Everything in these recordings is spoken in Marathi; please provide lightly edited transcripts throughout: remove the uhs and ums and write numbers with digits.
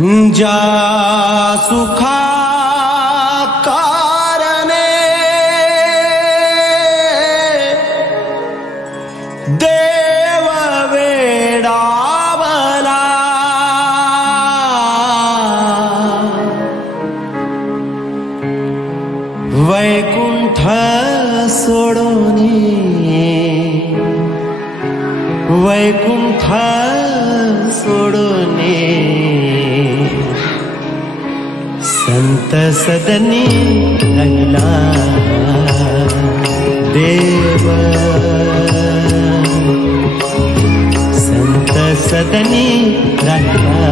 ज्या सुखा कारणे देव वेडावला वैकुंठ सोडोनी वैकुंठ सोडोने संत सदनी रंगला देव संत सदनी रंगला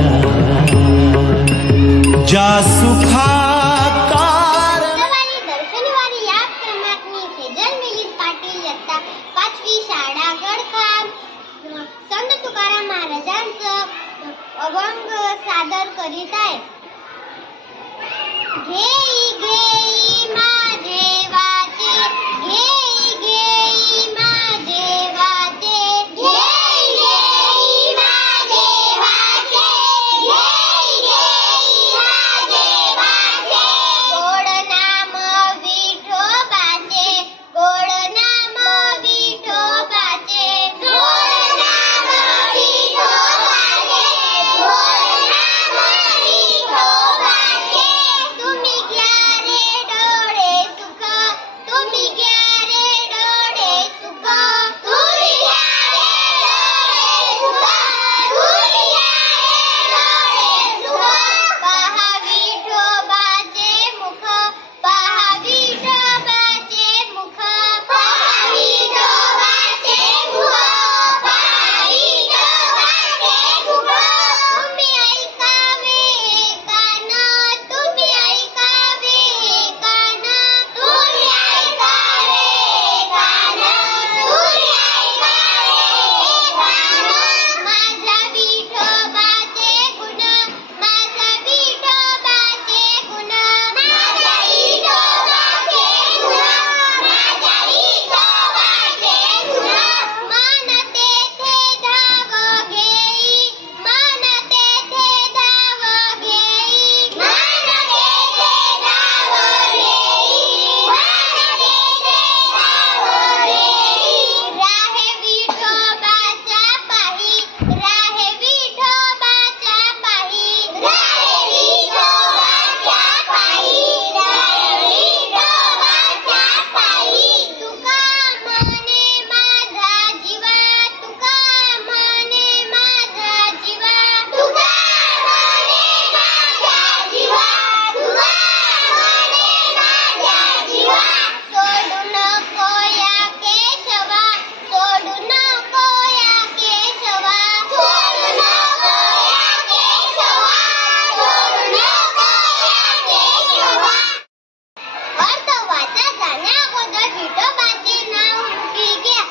ज्या सुखा अभंग सादर करीत आहे। घेई घेई माझे वाचे घेई घेई माझे वाचे घेई घेई माझे वाचे घेई घेई माझे वाचे गोड नाम विठोबाचे गोड नाम विठोबाचे गोड नाम विठोबाचे तुम्ही घ्या रे डोळे सुख तुम्ही घ्या रे डोळे सुख तुम्ही घ्या रे डोळे सुख पहा विठोबाचे मुख पहा विठोबाचे मुख पहा विठोबाचे मुख पहा विठोबाचे मुख तुम्ही ऐकावे कान तुम्ही ऐकावे कान तुम्ही ऐकावे कान तुम्ही ऐकावे कान माझा विठोबाचे गुण माझा विठोबाचे गुण माझा विठोबाचे गुण माझा विठोबाचे गुण मन तेथे धाव घेई मन तेथे धाव घेई मन तेथे धाव घेई मन तेथे धाव घेई राहे विठोबाच्या पायी राहे विठोबाच्या पायी राहे विठोबाच्या पायी राहे विठोबाच्या पायी तुका म्हणे माझा जीवा तुका म्हणे माझा जीवा तुका म्हणे माझा जीवा तुका म्हणे माझा जीवा सोडू नको या केशवा सोडू नको या केशवा सोडू नको या केशवा सोडू नको या केशवा अर्थ वाचा जाण्या अगोदर विठोबाचे नाव मुखी घ्या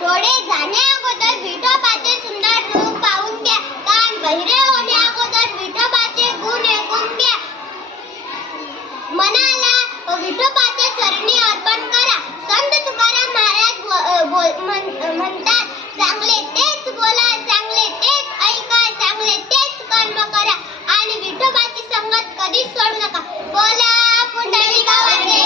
डोळे जाण्या अगोदर विठोबाचे सुंदर रूप पाहून घ्या कान बहिरे होण्या अगोदर विठोबाचे गुण ऐकून घ्या मनाला विठोबाचे चरणी अर्पण करा संत तुकाराम महाराज म्हणतात चांगले तेच बोला चांगले तेच ऐका चांगले तेच कर्म करा आणि विठोबाची संगत कधीच सोडू नका बोला पुंडलिकावरती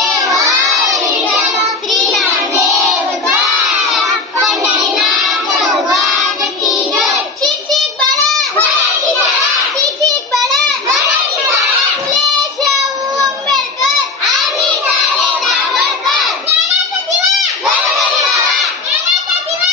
श्री नामदेव तुकाराम पंढरीनाथ भगवान की जय शिक शिक बळा मराठी शाळा शिक शिक बळा मराठी शाळा फुले शाहू आंबेडकर आम्ही सारे सावरकर ज्ञानाचा दिवा गणपती बाबा ज्ञानाचा दिवा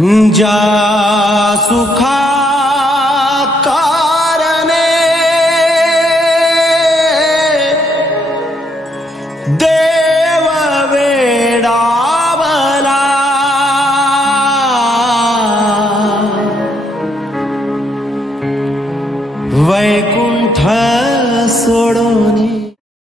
ज्या सुखा कारणे देव वेडावला वैकुंठ सोडून